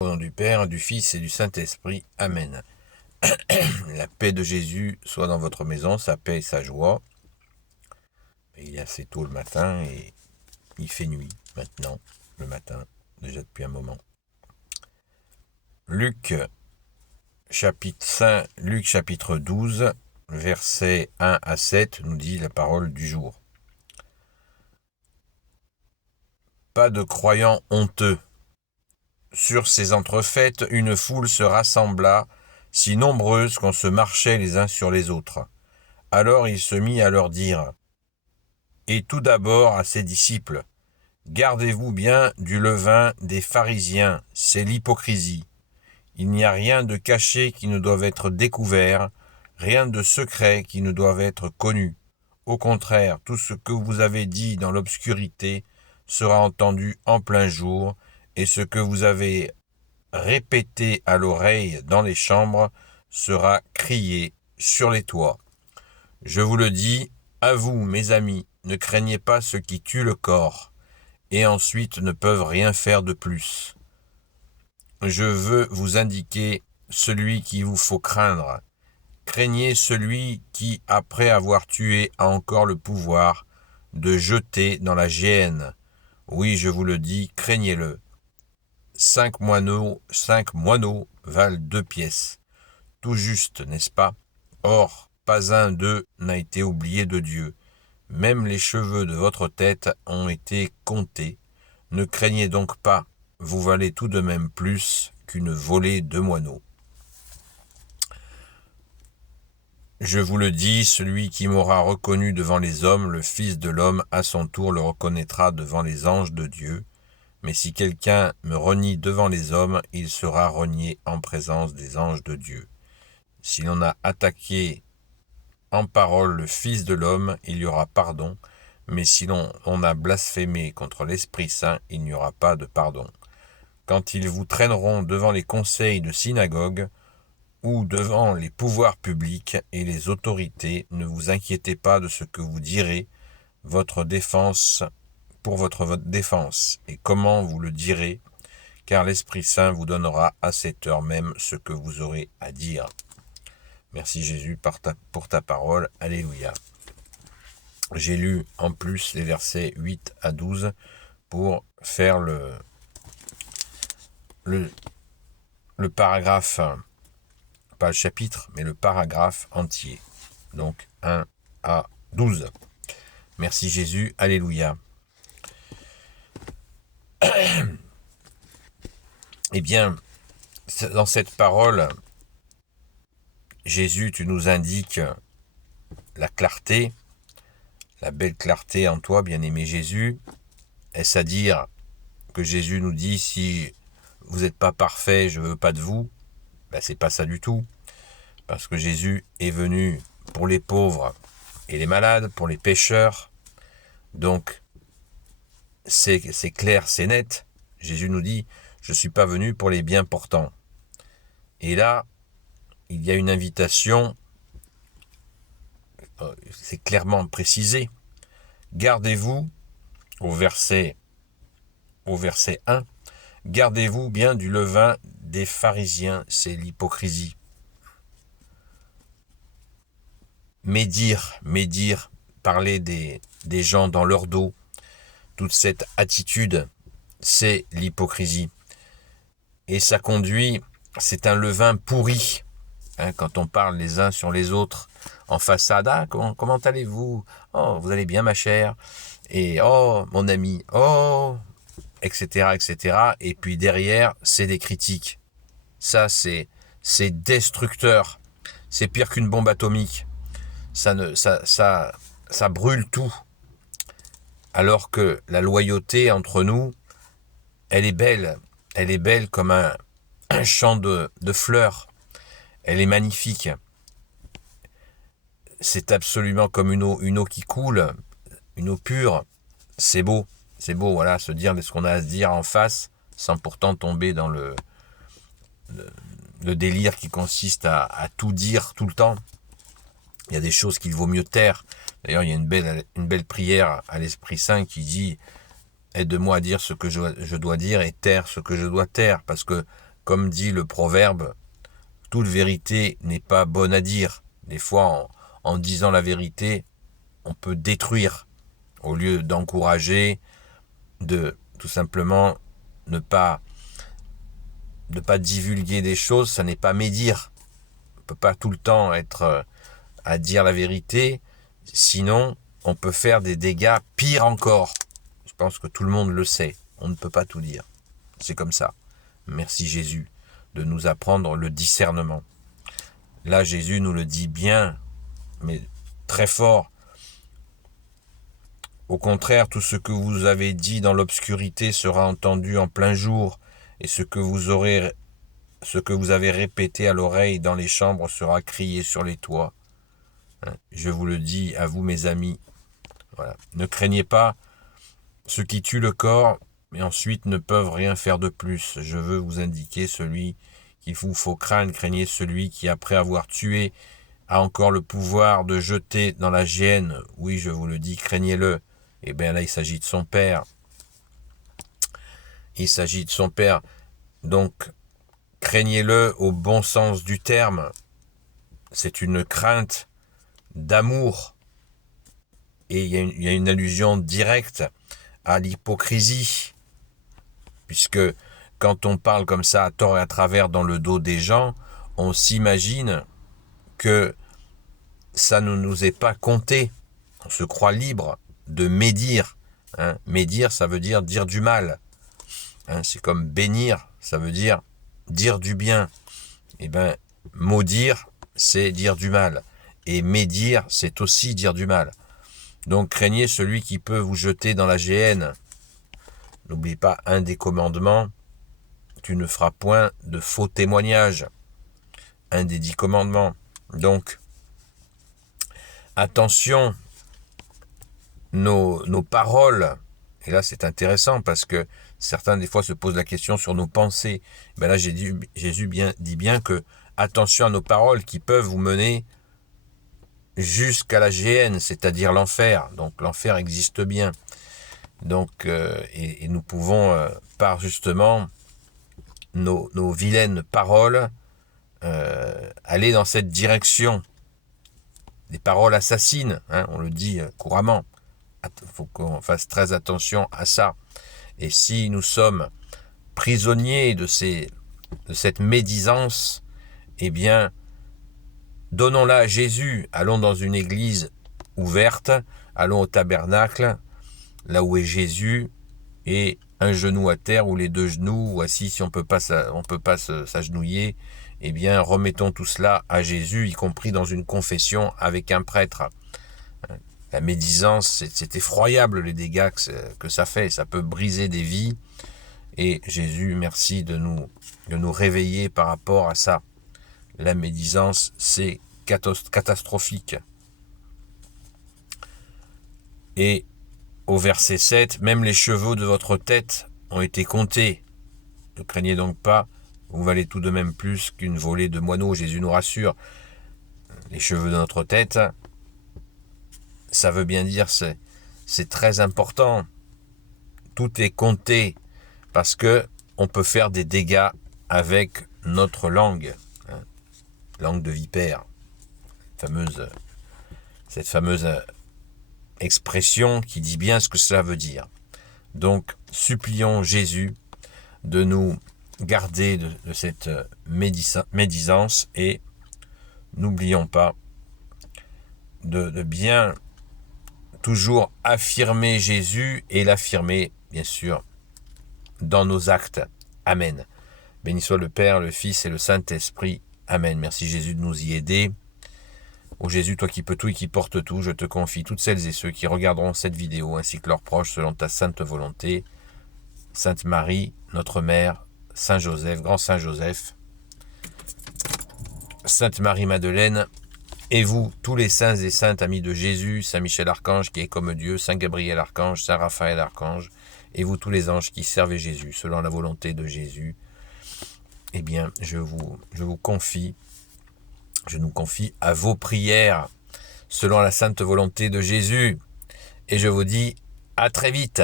Au nom du Père, du Fils et du Saint-Esprit. Amen. La paix de Jésus soit dans votre maison, sa paix et sa joie. Il est assez tôt le matin et il fait nuit maintenant, le matin, déjà depuis un moment. Luc chapitre 12, versets 1 à 7, nous dit la parole du jour. Pas de croyants honteux. Sur ces entrefaites, une foule se rassembla, si nombreuse qu'on se marchait les uns sur les autres. Alors il se mit à leur dire, et tout d'abord à ses disciples, gardez-vous bien du levain des pharisiens, c'est l'hypocrisie. Il n'y a rien de caché qui ne doive être découvert, rien de secret qui ne doive être connu. Au contraire, tout ce que vous avez dit dans l'obscurité sera entendu en plein jour, et ce que vous avez répété à l'oreille dans les chambres sera crié sur les toits. Je vous le dis, à vous, mes amis, ne craignez pas ceux qui tuent le corps, et ensuite ne peuvent rien faire de plus. Je veux vous indiquer celui qu'il vous faut craindre. Craignez celui qui, après avoir tué, a encore le pouvoir de jeter dans la géhenne. Oui, je vous le dis, craignez-le. 5 moineaux valent 2 pièces. Tout juste, n'est-ce pas? Or, pas un d'eux n'a été oublié de Dieu. Même les cheveux de votre tête ont été comptés. Ne craignez donc pas, vous valez tout de même plus qu'une volée de moineaux. Je vous le dis, celui qui m'aura reconnu devant les hommes, le Fils de l'homme, à son tour le reconnaîtra devant les anges de Dieu. Mais si quelqu'un me renie devant les hommes, il sera renié en présence des anges de Dieu. Si l'on a attaqué en parole le Fils de l'homme, il y aura pardon, mais si l'on a blasphémé contre l'Esprit Saint, il n'y aura pas de pardon. Quand ils vous traîneront devant les conseils de synagogue ou devant les pouvoirs publics et les autorités, ne vous inquiétez pas de ce que vous direz, votre défense et comment vous le direz, car l'Esprit Saint vous donnera à cette heure même ce que vous aurez à dire. Merci Jésus pour ta parole. Alléluia. J'ai lu en plus les versets 8 à 12 pour faire le paragraphe, pas le chapitre, mais le paragraphe entier. Donc 1 à 12. Merci Jésus. Alléluia. Eh bien, dans cette parole, Jésus, tu nous indiques la clarté, la belle clarté en toi, bien-aimé Jésus. Est-ce à dire que Jésus nous dit, si vous n'êtes pas parfait, je ne veux pas de vous? Ben, c'est pas ça du tout. Parce que Jésus est venu pour les pauvres et les malades, pour les pécheurs. Donc, c'est clair, c'est net. Jésus nous dit, je ne suis pas venu pour les bien portants. Et là, il y a une invitation, c'est clairement précisé. Gardez-vous, au verset 1, gardez-vous bien du levain des pharisiens, c'est l'hypocrisie. Médire, parler des gens dans leur dos, toute cette attitude, c'est l'hypocrisie. Et ça conduit, c'est un levain pourri, quand on parle les uns sur les autres, en façade, comment allez-vous? Oh, vous allez bien ma chère? Et oh, mon ami, oh, etc., etc. Et puis derrière, c'est des critiques. Ça, c'est destructeur. C'est pire qu'une bombe atomique. Ça brûle tout. Alors que la loyauté entre nous, elle est belle. Elle est belle comme un champ de fleurs. Elle est magnifique. C'est absolument comme une eau qui coule, une eau pure. C'est beau, voilà, se dire ce qu'on a à se dire en face, sans pourtant tomber dans le délire qui consiste à tout dire tout le temps. Il y a des choses qu'il vaut mieux taire. D'ailleurs, il y a une belle prière à l'Esprit Saint qui dit « Aide-moi à dire ce que je dois dire et taire ce que je dois taire », parce que comme dit le proverbe, toute vérité n'est pas bonne à dire. Des fois, en disant la vérité, on peut détruire, au lieu d'encourager, de tout simplement ne pas divulguer des choses, ça n'est pas médire. On ne peut pas tout le temps être à dire la vérité, sinon on peut faire des dégâts pires encore. Je pense que tout le monde le sait, on ne peut pas tout dire. C'est comme ça. Merci Jésus de nous apprendre le discernement. Là, Jésus nous le dit bien, mais très fort. Au contraire, tout ce que vous avez dit dans l'obscurité sera entendu en plein jour, et ce que vous avez répété à l'oreille dans les chambres sera crié sur les toits. Je vous le dis à vous, mes amis. Voilà. Ne craignez pas ceux qui tuent le corps, mais ensuite ne peuvent rien faire de plus. Je veux vous indiquer celui qu'il vous faut craindre. Craignez celui qui, après avoir tué, a encore le pouvoir de jeter dans la géhenne. Oui, je vous le dis, craignez-le. Et bien là, il s'agit de son Père. Il s'agit de son Père. Donc, craignez-le au bon sens du terme. C'est une crainte d'amour. Et il y a une allusion directe à l'hypocrisie. Puisque quand on parle comme ça à tort et à travers dans le dos des gens, on s'imagine que ça ne nous est pas compté. On se croit libre de médire. Médire, ça veut dire du mal. C'est comme bénir, ça veut dire du bien. Et bien, maudire, c'est dire du mal. Et médire, c'est aussi dire du mal. Donc, craignez celui qui peut vous jeter dans la géhenne. N'oublie pas un des commandements, tu ne feras point de faux témoignages. Un des 10 commandements. Donc, attention, nos paroles, et là c'est intéressant parce que certains des fois se posent la question sur nos pensées. Ben là Jésus dit bien que attention à nos paroles qui peuvent vous mener jusqu'à la géhenne, c'est-à-dire l'enfer. Donc l'enfer existe bien. Donc et nous pouvons par justement nos vilaines paroles aller dans cette direction. Des paroles assassines, on le dit couramment. Il faut qu'on fasse très attention à ça. Et si nous sommes prisonniers de cette médisance, eh bien, donnons-la à Jésus. Allons dans une église ouverte, allons au tabernacle, là où est Jésus, et un genou à terre ou les 2 genoux, ou assis si on peut pas s'agenouiller, eh bien, remettons tout cela à Jésus, y compris dans une confession avec un prêtre. La médisance, c'est effroyable les dégâts que ça fait. Ça peut briser des vies. Et Jésus, merci de nous réveiller par rapport à ça. La médisance, c'est catastrophique. Et au verset 7, même les cheveux de votre tête ont été comptés. Ne craignez donc pas, vous valez tout de même plus qu'une volée de moineaux. Jésus nous rassure. Les cheveux de notre tête, ça veut bien dire, c'est très important. Tout est compté parce que on peut faire des dégâts avec notre langue, langue de vipère. Cette fameuse expression qui dit bien ce que cela veut dire. Donc, supplions Jésus de nous garder de cette médisance et n'oublions pas de bien toujours affirmer Jésus et l'affirmer, bien sûr, dans nos actes. Amen. Béni soit le Père, le Fils et le Saint-Esprit. Amen. Merci Jésus de nous y aider. Ô Jésus, toi qui peux tout et qui portes tout, je te confie toutes celles et ceux qui regarderont cette vidéo ainsi que leurs proches selon ta sainte volonté. Sainte Marie, notre Mère, Saint Joseph, grand Saint Joseph, Sainte Marie-Madeleine, et vous, tous les saints et saintes amis de Jésus, Saint Michel Archange qui est comme Dieu, Saint Gabriel Archange, Saint Raphaël Archange, et vous tous les anges qui servez Jésus, selon la volonté de Jésus, eh bien, je nous confie à vos prières, selon la sainte volonté de Jésus, et je vous dis à très vite.